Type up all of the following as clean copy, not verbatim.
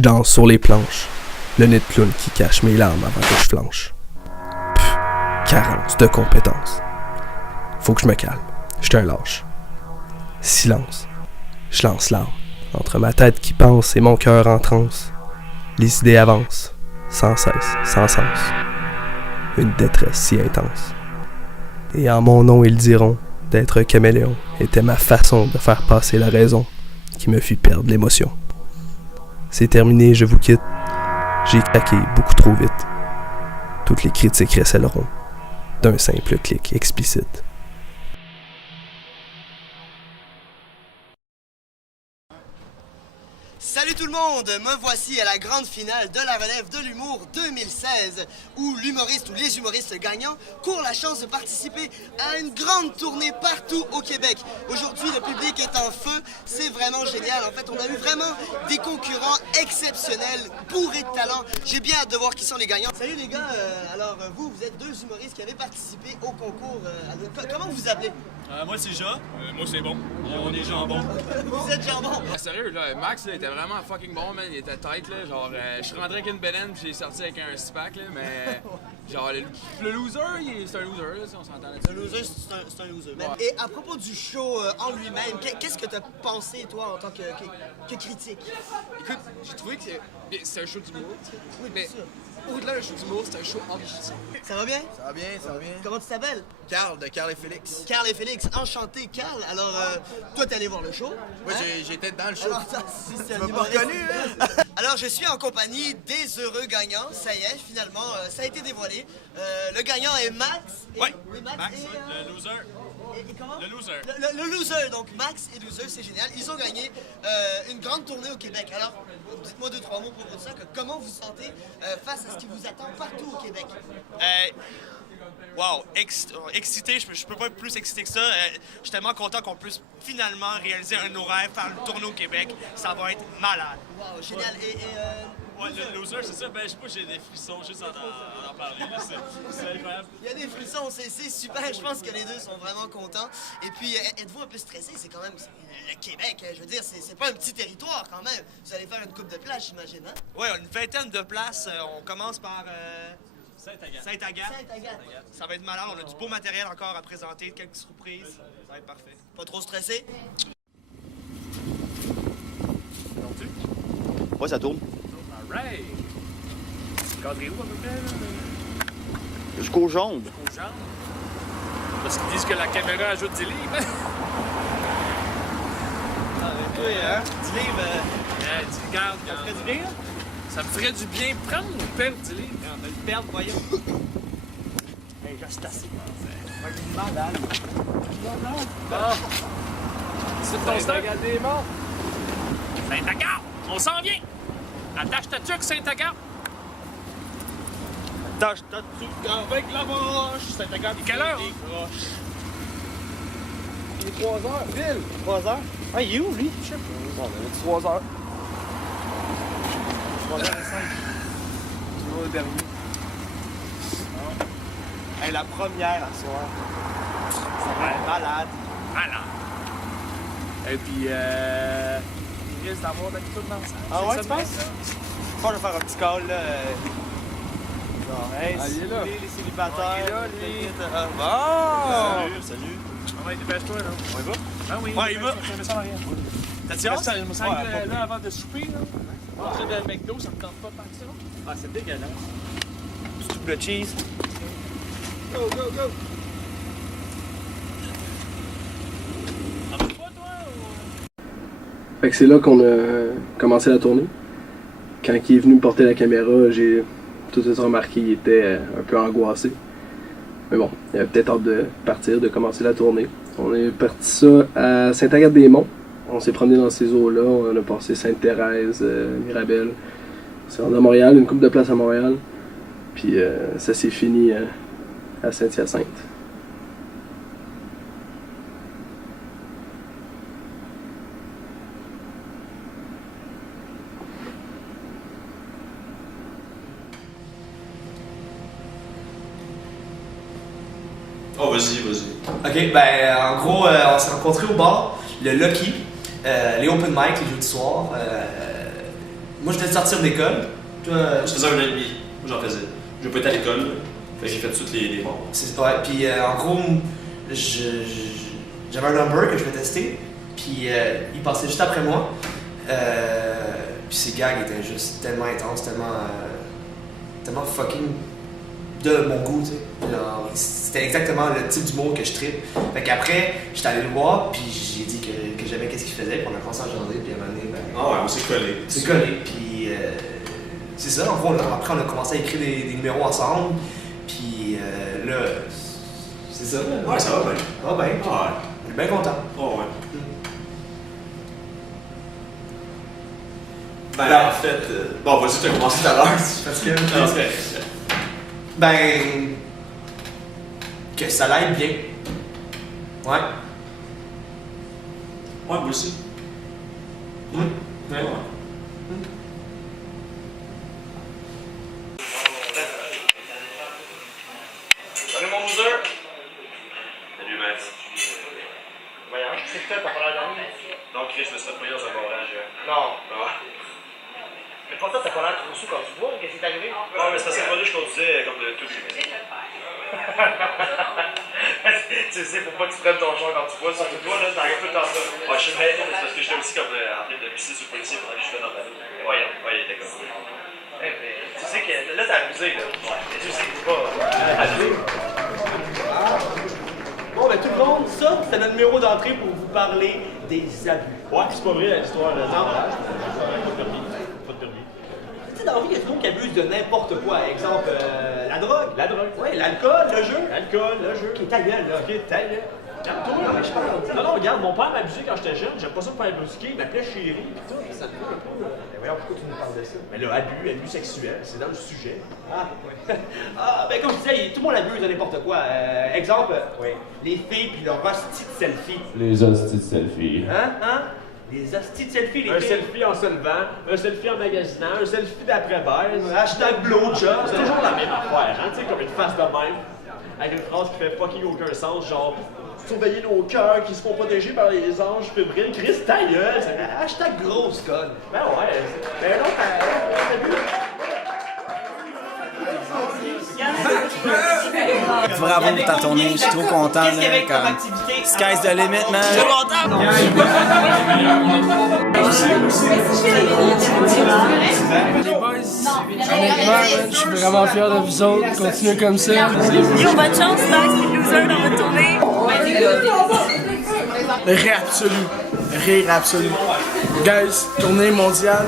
Je danse sur les planches, le nez de clown qui cache mes larmes avant que je flanche. Carence de compétences. Faut que je me calme, je suis un lâche. Silence, je lance l'arme. Entre ma tête qui pense et mon cœur en transe, les idées avancent, sans cesse, sans sens. Une détresse si intense. Et en mon nom ils diront d'être caméléon était ma façon de faire passer la raison qui me fit perdre l'émotion. C'est terminé, je vous quitte. J'ai craqué beaucoup trop vite. Toutes les critiques récèleront d'un simple clic explicite. Salut tout le monde, me voici à la grande finale de la relève de l'humour 2016 où l'humoriste ou les humoristes gagnants courent la chance de participer à une grande tournée partout au Québec. Aujourd'hui, le public est en feu, c'est vraiment génial. En fait, on a eu vraiment des concurrents exceptionnels, bourrés de talent. J'ai bien hâte de voir qui sont les gagnants. Salut les gars, alors vous êtes deux humoristes qui avez participé au concours. Comment vous vous appelez? Moi c'est Ja. Moi c'est Bon. On est Jambon. Vous êtes Jambon. Sérieux, là, Max là, était vraiment fucking bon, man. Il était tight, là. Genre, je suis rentré avec une bedaine puis j'ai sorti avec un six-pack, là. Mais, genre, le loser, c'est un loser, là, si on s'entend là-dessus. Le loser, c'est un loser. Ouais. Et à propos du show en lui-même, qu'est-ce que t'as pensé, toi, en tant que critique? Écoute, j'ai trouvé que c'est un show d'humour, Oui, mais bien sûr. au-delà d'un show d'humour, c'est un show enrichissant. Ça va bien? Ça va bien, ça va bien. Comment tu t'appelles? Carl, de Carl et Félix. Carl et Félix, enchanté, Carl. Alors, toi, t'es allé voir le show? Moi, Hein? j'étais dans le show. Alors, ça, si c'est un Tu m'as pas humoriste. reconnu, hein? Alors, je suis en compagnie des heureux gagnants. Ça y est, finalement, ça a été dévoilé. Le gagnant est Max. Et, Ouais, oui, Max. Max, et, ouais, le loser. et comment? Le loser. Le loser, donc Max et Loser, c'est génial. Ils ont gagné une grande tournée au Québec. Alors, dites-moi 2-3 mots pour ça. Comment vous vous sentez face à ce qui vous attend partout au Québec? Wow, excité, je peux pas être plus excité que ça. Je suis tellement content qu'on puisse finalement réaliser un de nos rêves, faire le tournée au Québec. Ça va être malade. Wow, génial. Ouais, le loser, c'est ça. Ben, je sais pas, j'ai des frissons juste en parler. là. C'est incroyable. Il y a des frissons, c'est super. Je pense que les deux sont vraiment contents. Et puis, êtes-vous un peu stressé? C'est quand même le Québec. Je veux dire, c'est pas un petit territoire quand même. Vous allez faire une coupe de plage, j'imagine, hein? Ouais, une vingtaine de places. On commence par Sainte-Agathe. Sainte-Agathe. Ça va être malade. On a du beau matériel encore à présenter, quelques surprises. Ça va être parfait. Pas trop stressé? Ouais, ça tourne. Alright! Cadré où à peu près? Jusqu'aux jambes. Aux jambes? Parce qu'ils disent que la caméra ajoute 10 livres. Oui, hein? 10 livres. Regarde, ça me ferait du bien, là? Ça me ferait du bien prendre ou perdre 10 livres? On va le perdre, voyons. Hey, reste assis. Malade. Ah! C'est ton style? Regardez les morts. Sainte-Agathe! On s'en vient! Attache ta tuque, Sainte-Agathe! Attache ta tuque avec la broche! Sainte-Agathe! Il est quelle heure? Il est 3 heures, Ville. 3 heures? Ah, il est où, lui? Je sais pas. Bon, on est 3 heures. 3h05. Toujours le dernier. Hey, la première à soir. Ça va être malade. Malade! Et puis, il risque d'avoir d'habitude dans le salle. Ah ouais, tu penses? Je pense que je vais faire un petit call, là. Genre, hey, Ah, il est là. les célibataires. Il est là, lui. Bon! Salut! Ah ouais, dépêche-toi, là. On y va? Ah oui, Ouais, il va. Je fais ça en arrière. T'as-tu hâte? Il me semble que là, avant de souper, là, manger de McDo, ça me tente pas tant que ça. Ah, c'est dégueulasse. Du double cheese. Go, go, go! Ah, pas toi, ou... Fait que c'est là qu'on a commencé la tournée. Quand il est venu me porter la caméra, j'ai tout de suite remarqué qu'il était un peu angoissé. Mais bon, il avait peut-être hâte de partir, de commencer la tournée. On est parti ça à Sainte-Agathe-des-Monts. On s'est promené dans ces eaux-là. On a passé Sainte-Thérèse, Mirabel. C'est rendu à Montréal, une coupe de place à Montréal. Puis ça s'est fini à Saint-Hyacinthe. Oh, vas-y. Ok, ben en gros, on s'est rencontrés au bar, le Lucky, les open mic, les jeudis soirs. Moi, je venais de sortir d'école. Toi, Je faisais un an et demi. Moi, j'en faisais. Je vais pas être à l'école. Fait que j'ai fait toutes les bons. ouais, puis en gros, j'avais un number que je vais tester, puis il passait juste après moi. Puis ses gags étaient juste tellement intenses, tellement fucking de mon goût, tu sais. Genre, c'était exactement le type d'humour que je trippe. Fait qu'après, j'étais allé le voir, puis j'ai dit que j'aimais qu'est-ce qu'il faisait, puis on a commencé à jaser, puis à un moment donné, ben, Ah ouais, on s'est collé. c'est collé, puis c'est ça. En gros, après, on a commencé à écrire des numéros ensemble, puis là, c'est ça. Là. Ouais, ça va bien. Ah ben, Ah on est bien content. ouais. Oh ouais. Ben, en fait, bon, vas-y, tu as commencé tout à l'heure. Parce que, Non, c'est correct. ben, que ça l'aide bien. Ouais. Ouais, moi aussi. Ouais. Ouais. Salut mon loser! Salut, Max. Voyons, c'est que t'as pas l'air dormir? Donc, Chris, je me suis fait dans un barrage. Non. Ah. Mais pourtant, t'as pas l'air trop sous quand tu bois, qu'est-ce qui est arrivé? Ouais, mais c'est parce que moi, je conduisais comme de tout. Tu sais, faut pas que tu prennes ton genre quand tu bois, surtout toi, là, t'arrives tout le temps ça. Ouais, je suis bête, mais c'est parce que j'étais aussi comme en train de pisser sur le policier pendant que je fais dans ma vie. Ouais, il était comme ça. Eh ben, tu sais que là, t'as abusé, là. Ouais. Mais tu sais que c'est pas abusé. Bon, ben tout le monde, ça, c'est notre numéro d'entrée pour vous parler des abus. Ouais, c'est pas vrai l'histoire de Non. Pas de permis. Pas de permis. Tu sais, dans la vie, il y a tout le monde qui abuse de n'importe quoi. Exemple, la drogue. La drogue. Ouais, l'alcool, le jeu. L'alcool, le jeu. Ok, ta gueule, là. Ok, ta gueule. Calme-toi. Non, mais je parle. Non, non, regarde, mon père m'abusait quand j'étais jeune. J'aime pas ça me faire brusquer. Il m'appelait chérie. Pis tout. Ça me fait un peu. Mais voyons, pourquoi tu nous parles de ça? Mais là, abus sexuel, c'est dans le sujet. Ah, ouais. Ah, ben comme je disais, tout le monde abuse de n'importe quoi. Exemple, les filles puis leur hostie de selfie. Les hosties de selfie. Hein? Les hosties de selfie, les Un filles. selfie en se levant, un selfie en magasinant, un selfie d'après-baise. Hashtag blowjob. C'est toujours la même affaire, hein, tu sais, comme une face de même, avec une phrase qui fait fucking aucun sens, genre surveiller nos cœurs qui se font protéger par les anges fébriles. Chris, ta gueule! Ça... Hashtag grosse conne. Ben ouais, ben non, Bravo pour ta tournée, je suis trop content. Qu'est-ce qu'il y avait comme Comme... activité? Sky's the limit, man. Les boys, honnêtement, je suis vraiment fier de vous autres. Continuez comme ça. Yo, bonne chance, Max, les losers dans votre tournée. Rire absolu. Rire absolu. Guys, tournée mondiale,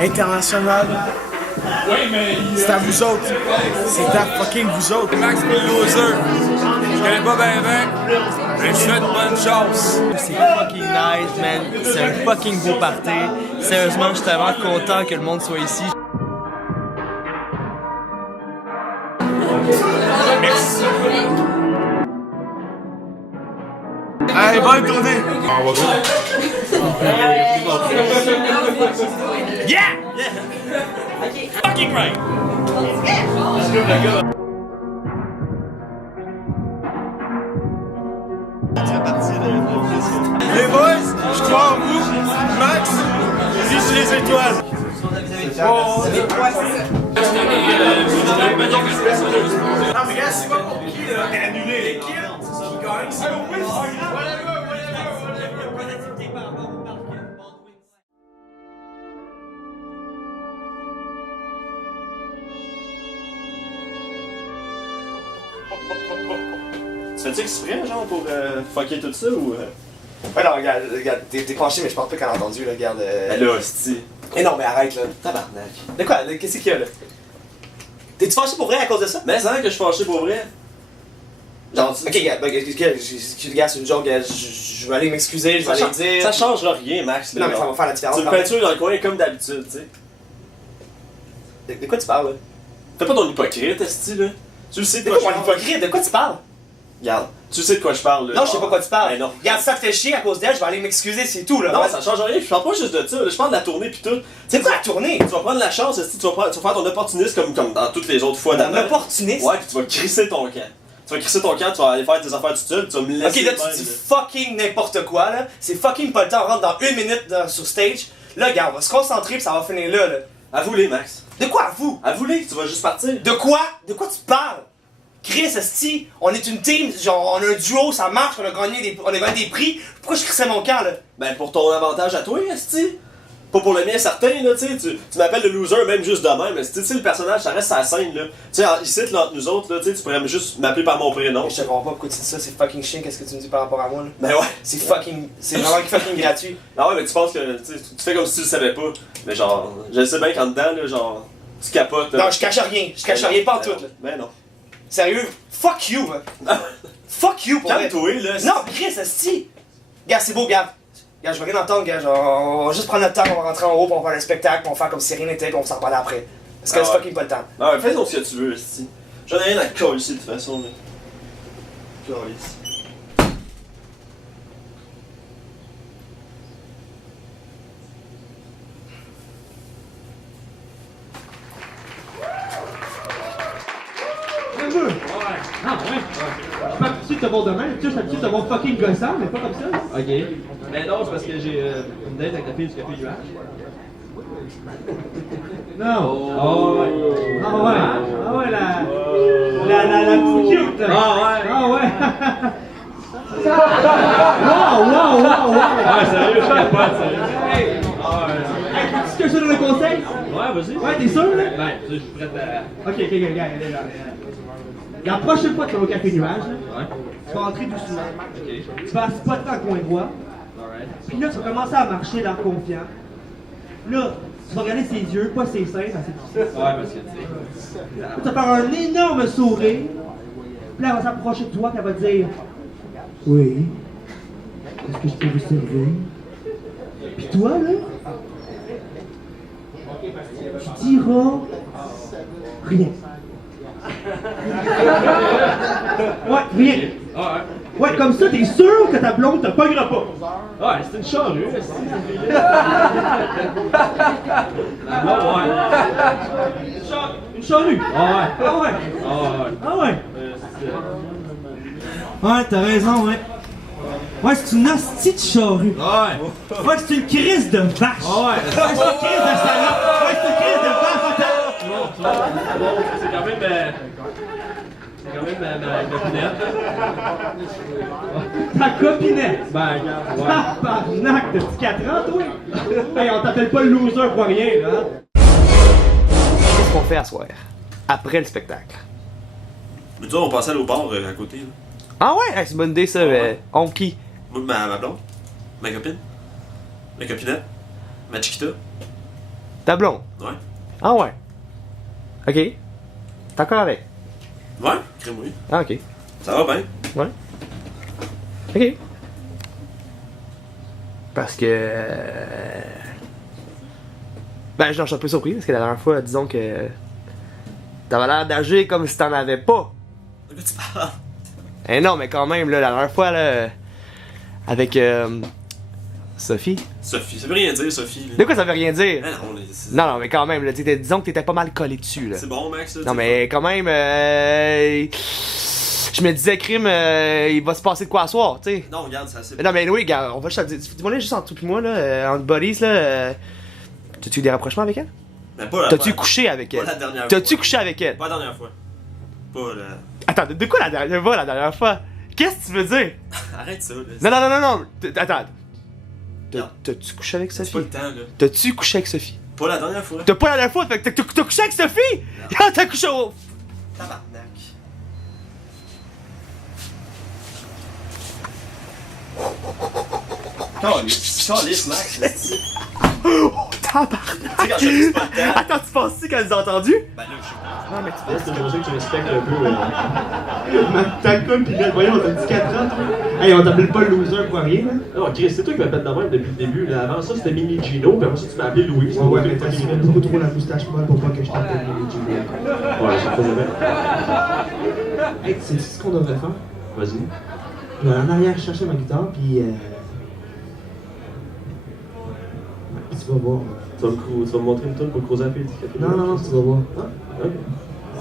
internationale. C'est à vous autres. C'est à fucking vous autres. Max pour le loser. Je connais pas ben, mais je souhaite bonne chance. C'est fucking nice, man. C'est un fucking beau party. Sérieusement, je suis tellement content que le monde soit ici. Allez, bonne tournée. yeah! Fucking right! Les boys, je crois en vous. Max, vise les étoiles. Non, mais gars, c'est pas pour qui, là? Annuler l'équipe qui gagne, c'est Tu fais-tu exprès, genre, pour fucker tout ça ou. Ouais, non, regarde, t'es penché, mais je pense pas qu'elle a entendu, là, regarde. Ben là, hostie. Eh non, mais arrête, là. Tabarnak. De quoi? Qu'est-ce qu'il y a, là? T'es-tu fâché pour vrai à cause de ça? Mais c'est vrai que je suis fâché pour vrai. Genre, ok, regarde, c'est une joke, je vais aller m'excuser, je vais aller dire. Ça changera rien, Max. Non, mais ça va faire la différence. Tu me peintures dans le coin comme d'habitude, tu sais. De quoi tu parles, là? Fais pas ton hypocrite, esti, là. Tu le sais de De quoi quoi je mon parle. hypocrite? De quoi tu parles? Regarde, tu sais de quoi je parle, là. Non, je sais pas quoi tu parles. Ben non. Regarde, ça te fait chier à cause d'elle, je vais aller m'excuser, c'est tout, là. Non, Ouais. ça change rien. Je parle pas juste de ça. Là. Je parle de la tournée pis tout. C'est quoi la tournée? Tu vas prendre la chance, esti, tu vas faire ton opportuniste comme dans toutes les autres fois Un d'avant. opportuniste? Ouais, pis tu vas crisser ton camp. Tu vas crisser ton camp, tu vas aller faire tes affaires tout seul, tu vas me laisser. Ok, là, de même, tu dis fucking n'importe quoi, là. C'est fucking pas le temps, on rentre dans 1 minute sur stage. Là, gars, on va se concentrer pis ça va finir là. Avoue-les, Max. De quoi, avoue? Avoue-les, tu vas juste partir. De quoi? De quoi tu parles? Chris, esti, on est une team, genre, on a un duo, ça marche, on a gagné des prix. Pourquoi je crissais mon camp, là? Ben, pour ton avantage à toi, esti. Pas pour le mien certain, là, tu sais. Tu m'appelles le loser, même juste de même. Tu sais, le personnage, ça reste sa scène, là. Tu sais, ici, là, entre nous autres, là, tu pourrais juste m'appeler par mon prénom. Je te comprends pas pourquoi tu dis ça, c'est fucking chien, qu'est-ce que tu me dis par rapport à moi, là? Ben ouais. C'est vraiment fucking gratuit. Ah ouais, mais tu penses que, tu fais comme si tu le savais pas. Mais genre, je sais bien qu'en dedans, là, genre, tu capotes. Non, je cache rien, pas en tout, là. Ben non. Sérieux, fuck you, hein. Fuck you, pour vrai. Calme-toi, là. Non, Chris, esti. Gars, c'est beau, gars. Gars, je veux rien entendre, gars. Genre, on va juste prendre notre temps, on va rentrer en haut, puis on va faire le spectacle, puis on va faire comme si rien n'était, puis on va s'en reparler après. Parce que c'est fucking pas le temps. Ah ouais, fais donc ce que tu veux, esti. J'en ai rien à coller ici, de toute façon, là. Calisse. Ah ouais? Je suis pas habitué de te voir demain, tu sais, je suis habitué de te voir fucking gossant, mais pas comme ça. Ok. Mais non, c'est parce que j'ai une date avec la fille du café du H. Non! Oh ouais! Ah ouais! Ah ouais, la petite cute! Ah ouais! Ah ouais! Wow! Ouais, sérieux, je capote, sérieux. Hey! Hey, peux-tu que je te donne un conseil? Ouais, vas-y. Ouais, t'es sûr, là? Ben, je suis prêt à... Ok, regarde. La prochaine fois que tu vas au café nuage, là, tu vas entrer doucement. Tu vas assis pas de temps à coin droit. Puis là, tu vas commencer à marcher l'air confiant. Là, tu vas regarder ses yeux, pas ses seins, ça c'est difficile. Ouais, parce que tu sais. Tu vas faire un énorme sourire. Puis là, elle va s'approcher de toi, puis elle va te dire oui. Est-ce que je peux vous servir? Puis toi, là, tu diras rien. Ouais, rien. Ouais, comme ça, t'es sûr que ta blonde te pognera pas. Ouais, c'est une charrue, Une charrue. Ah ouais. Ouais, t'as raison, ouais. Ouais, c'est une hostie de charrue. Ouais, c'est une crise de vache. Ouais, c'est une crise de salope. Ouais, c'est une crise de vache. C'est quand même... C'est quand même ma copinette. Ta copinette? Ben, regarde, ouais. Tabarnak, t'as 4 ans, toi? Hey, on t'appelle pas le loser pour rien, là. Qu'est-ce qu'on fait à soir? Après le spectacle? Mais tu vois, on passait au bar à côté, là. Ah ouais? Hey, c'est une bonne idée, ça. On qui? Moi, ma blonde, ma copine, ma copinette, ma chiquita. Ta blonde? Ouais. Ah ouais. Ok. T'es encore avec? Ouais, crème oui. Ah ok. Ça va bien? Ouais. Ok. Parce que... Ben, je suis un peu surpris, parce que la dernière fois, disons que... T'avais l'air d'agir comme si t'en avais pas. De quoi tu parles? Eh non, mais quand même, là, la dernière fois, là... Avec, Sophie. Sophie, ça veut rien dire, Sophie. Là. De quoi ça veut rien dire? Non, non, mais quand même, là, disons que t'étais pas mal collé dessus, là. C'est bon, Max, là. Non, mais quand même, je me disais, crime, il va se passer de quoi à soir, tu sais. Non, regarde, ça c'est. Non, mais oui, gars, on va juste te dire. Dis-moi là, juste entre toi et moi, là, entre buddies, là. T'as-tu eu des rapprochements avec elle? Mais pas la T'as-tu couché avec elle? Pas la dernière fois. T'as-tu couché avec elle? Pas la dernière fois. Pas la. Attends, de quoi la dernière fois? Qu'est-ce que tu veux dire? Arrête ça, là. Non. Attends. T'as-tu couché avec Sophie? C'est pas le temps, là. T'as-tu couché avec Sophie? Pas la dernière fois. T'as pas la dernière fois? Fait que t'as couché avec Sophie? Ah, t'as couché au... Tabarnak. Calisse, Max. Oh, tabarnak! Attends, tu penses-tu qu'elle les a entendus? Ben là, je sais pas. Non, mais tu C'est une chose que tu respectes un peu. Ta copinette, voyons, t'as 14 ans, toi. Hey, on t'appelle pas le loser pour rien, là. Non, Chris, c'est toi qui m'appelles de même depuis le début. Là. Avant ça, c'était Mini Gino, puis après ça, tu m'as appelé Louis. Ouais, mais t'as beaucoup trop la moustache molle pour pas que je t'appelle Mini Gino. Ouais, ça faisait bien. Hey, tu sais ce qu'on devrait faire? Vas-y. Je vais en arrière chercher ma guitare, puis tu vas voir. Tu vas me montrer une tonne pour creuser la fille du café? Non, tu vas voir. Ah, ouais.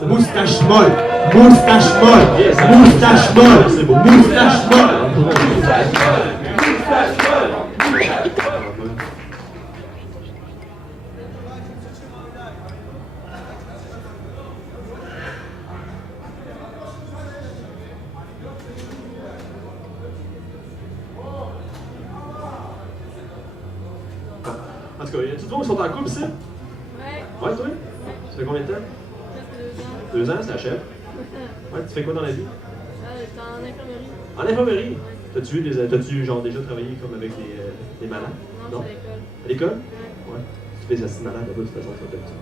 Moustache molle! Moustache molle! Moustache molle! C'est beau. Moustache molle! tout cas, y a-tu de qui sont en couple, ici? Ouais. Ouais, toi? Ça fait combien de temps? 2 ans, c'est la chef. Ouais, tu fais quoi dans la vie? J'étais en infirmerie. En infirmerie? T'as-tu genre déjà travaillé comme avec des malades? Non, c'est à l'école. À l'école? Ouais. Tu fais des assises malades là-bas, de toute façon, ça peut être.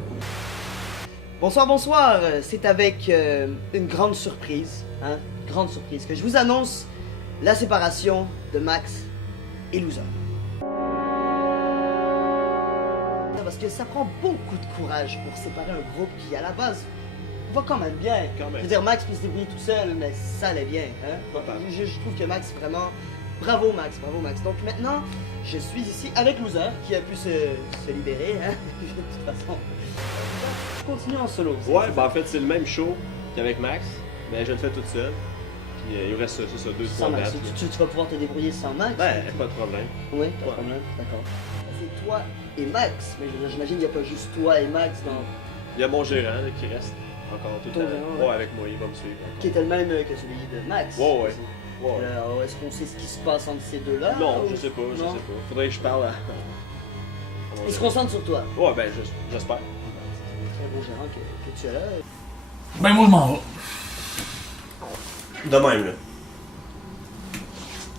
Bonsoir, bonsoir. C'est avec une grande surprise, que je vous annonce la séparation de Max et Loser. Parce que ça prend beaucoup de courage pour séparer un groupe qui, à la base, va quand même bien. Quand même. Je veux dire, Max peut se débrouiller tout seul, mais ça allait bien. Hein? Je trouve que Max, vraiment, bravo Max, bravo Max. Donc maintenant, je suis ici avec Loser, qui a pu se libérer, hein? De toute façon. Je continue en solo. Ouais, ben en fait, c'est le même show qu'avec Max, mais je le fais toute seule. Puis il reste ça, 2-3 Max. dates. Tu vas pouvoir te débrouiller sans Max? Ben, pas de problème. Oui, pas de problème, d'accord. C'est toi et Max, mais j'imagine qu'il n'y a pas juste toi et Max dans... Il y a mon gérant là, qui reste encore tout le temps. Gérant, Ouais, avec moi, il va me suivre. Qui était le même que celui de Max. Ouais. Alors, est-ce qu'on sait ce qui se passe entre ces deux-là? Non, ou... je sais pas. Faudrait que je parle à... Il se concentre sur toi. Ouais, ben, j'espère. Très bon gérant que tu as là. Ben moi je m'en vais. De même, là.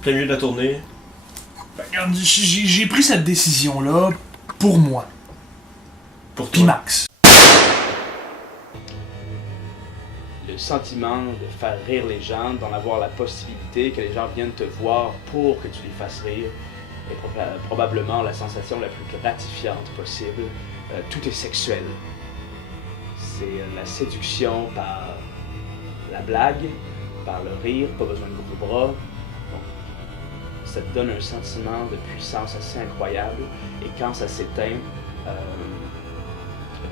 Plein milieu de la tournée. Ben, regarde, j'ai pris cette décision-là pour moi. Pour Puis Max. Le sentiment de faire rire les gens, d'en avoir la possibilité, que les gens viennent te voir pour que tu les fasses rire, est probablement la sensation la plus gratifiante possible. Tout est sexuel. C'est la séduction par la blague, par le rire, pas besoin de gros bras. Bon. Ça te donne un sentiment de puissance assez incroyable, et quand ça s'éteint,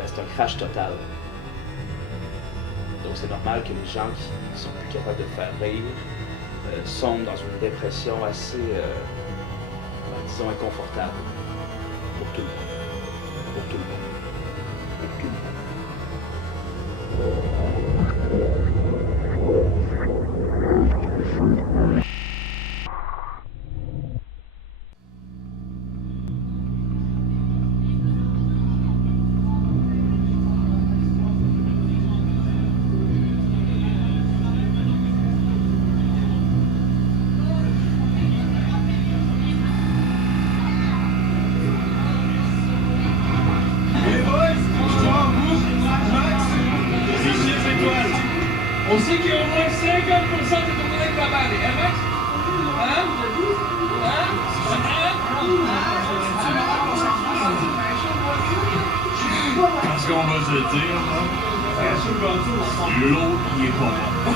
c'est un crash total. Donc c'est normal que les gens qui sont plus capables de faire rire sombrent dans une dépression assez, disons, inconfortable pour tout le monde. Pour tout le monde. Pour tout le monde. On sait qu'il y a au moins 50% de tournées avec la balle. Hein, Max? Hein? Parce qu'on va se dire, l'autre, il est pas bon.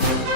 Ciao!